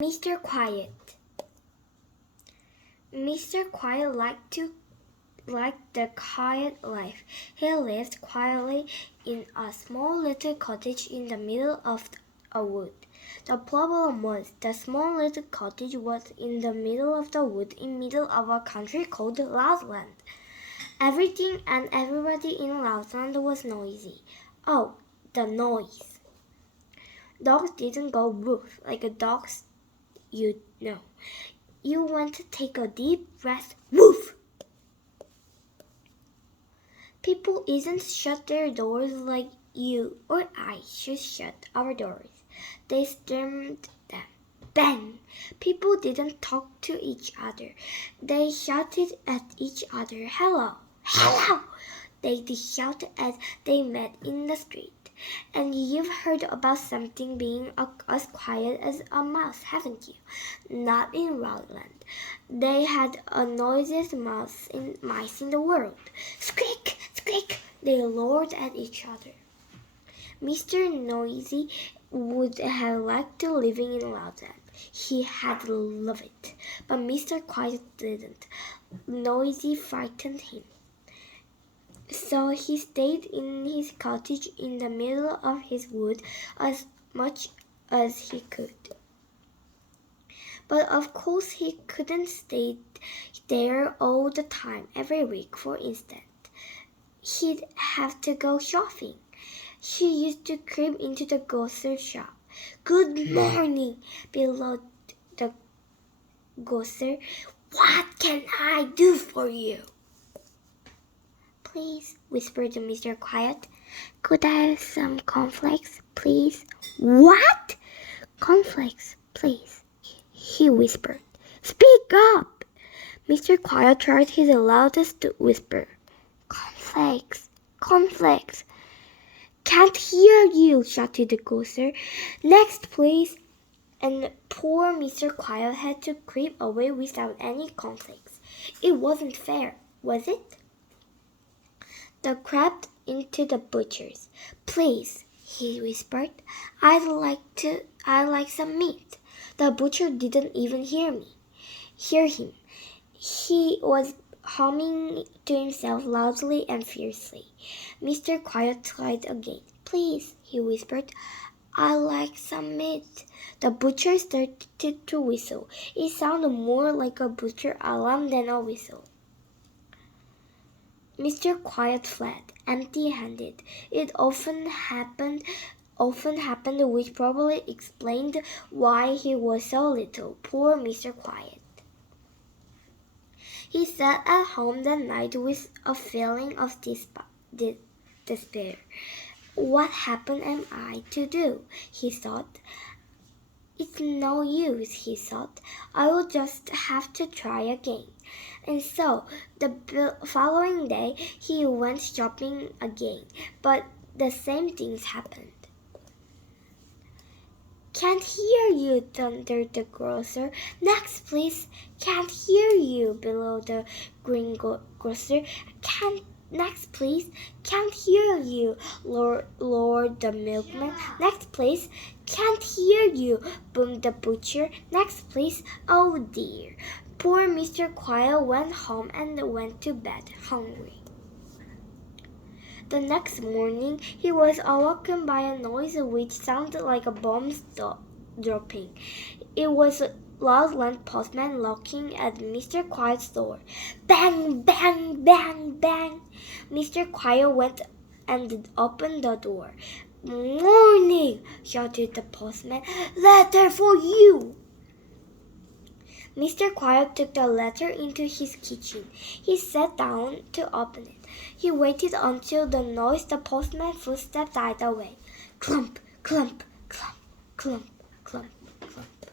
Mr. Quiet. Mr. Quiet liked the quiet life. He lived quietly in a small little cottage in the middle of a wood. The problem was the small little cottage was in the middle of the wood in middle of a country called Loudland. Everything and everybody in Loudland was noisy. Oh, the noise. Dogs didn't go woof like dogs you know. You want to take a deep breath. Woof! People isn't shut their doors like you or I should shut our doors. They stormed them. Bang! People didn't talk to each other. They shouted at each other. Hello! Hello! They shouted as they met in the street. And you've heard about something being as quiet as a mouse, haven't you? Not in Routland. They had a noisiest mice in the world. Squeak! Squeak! They roared at each other. Mr. Noisy would have liked to living in Loudland. He had loved it. But Mr. Quiet didn't. Noisy frightened him. So he stayed in his cottage in the middle of his wood as much as he could. But of course he couldn't stay there all the time, every week, for instance. He'd have to go shopping. He used to creep into the grocer's shop. Good morning, bellowed the grocer. What can I do for you? Please, whispered Mr. Quiet. Could I have some cornflakes, please? What? Cornflakes, please, he whispered. Speak up! Mr. Quiet tried his loudest to whisper. Cornflakes, cornflakes. Can't hear you, shouted the grocer. Next, please. And poor Mr. Quiet had to creep away without any cornflakes. It wasn't fair, was it? They crept into the butcher's. Please, he whispered. I'd like some meat. The butcher didn't even hear him. He was humming to himself loudly and fiercely. Mr. Quiet tried again. Please, he whispered. I'd like some meat. The butcher started to whistle. It sounded more like a butcher alarm than a whistle. Mr. Quiet fled, empty-handed. It often happened, which probably explained why he was so little. Poor Mr. Quiet. He sat at home that night with a feeling of despair. What happened am I to do? He thought. It's no use, he thought. I will just have to try again. And so, the following day, he went shopping again, but the same things happened. Can't hear you, thundered the grocer. Next, please. Can't hear you, bellowed the greengrocer. Next, please. Can't hear you, roared the milkman. Next, please. Can't hear you, boomed the butcher. Next, please. Oh, dear. Poor Mr. Quiet went home and went to bed hungry. The next morning, he was awoken by a noise which sounded like a bomb dropping. It was Loudland postman knocking at Mr. Quiet's door. Bang, bang, bang, bang. Mr. Quiet went and opened the door. Morning, shouted the postman. Letter for you. Mr. Quiet took the letter into his kitchen. He sat down to open it. He waited until the noise the postman's footsteps died away. Clump, clump, clump, clump, clump, clump.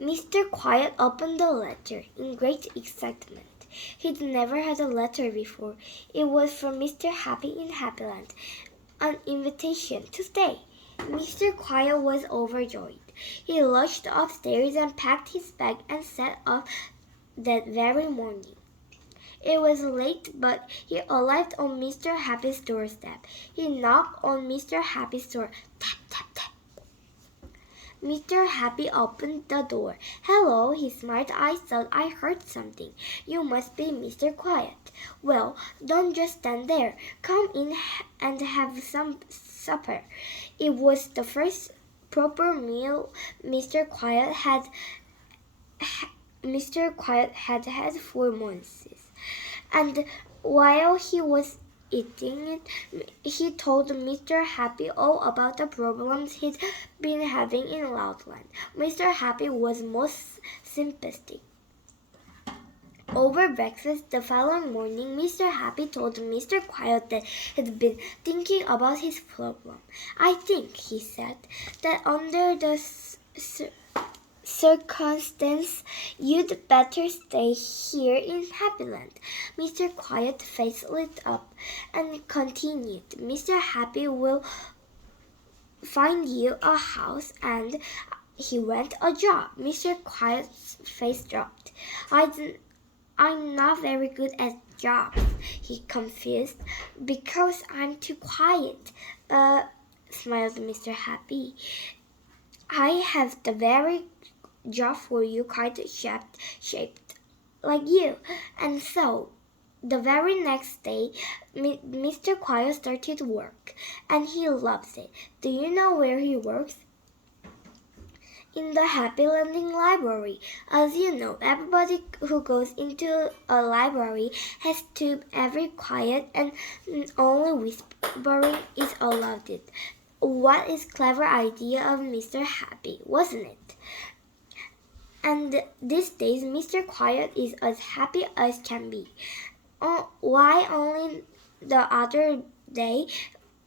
Mr. Quiet opened the letter in great excitement. He'd never had a letter before. It was from Mr. Happy in Happyland, an invitation to stay. Mr. Quiet was overjoyed. He rushed upstairs and packed his bag and set off that very morning. It was late, but he arrived on Mr. Happy's doorstep. He knocked on Mr. Happy's door. Tap, tap, tap. Mr. Happy opened the door. "Hello," he smiled. "I thought I heard something. You must be Mr. Quiet. Well, don't just stand there. Come in and have some supper." It was the first proper meal Mr. Quiet had for months. And while he was eating it, he told Mr. Happy all about the problems he'd been having in Loudland. Mr. Happy was most sympathetic. Over breakfast the following morning, Mr. Happy told Mr. Quiet that he'd been thinking about his problem. "I think," he said, "that under the circumstance, you'd better stay here in Happyland." Mr. Quiet's face lit up and continued, "Mr. Happy will find you a house and he went a job." Mr. Quiet's face dropped. I'm not very good at jobs," he confessed, "because I'm too quiet." Smiled Mr. Happy. "I have the very job for you, quite shaped like you." And so, the very next day, Mr. Quiet started work, and he loves it. Do you know where he works? In the Happy Landing Library. As you know, everybody who goes into a library has to be very quiet, and only whispering is allowed. What a clever idea of Mr. Happy, wasn't it? And these days, Mr. Quiet is as happy as can be. Oh, why, only the other day,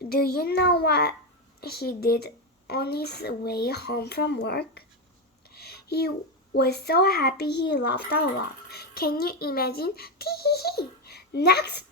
do you know what he did on his way home from work? He was so happy he laughed out loud. Can you imagine? Tee hee hee. Next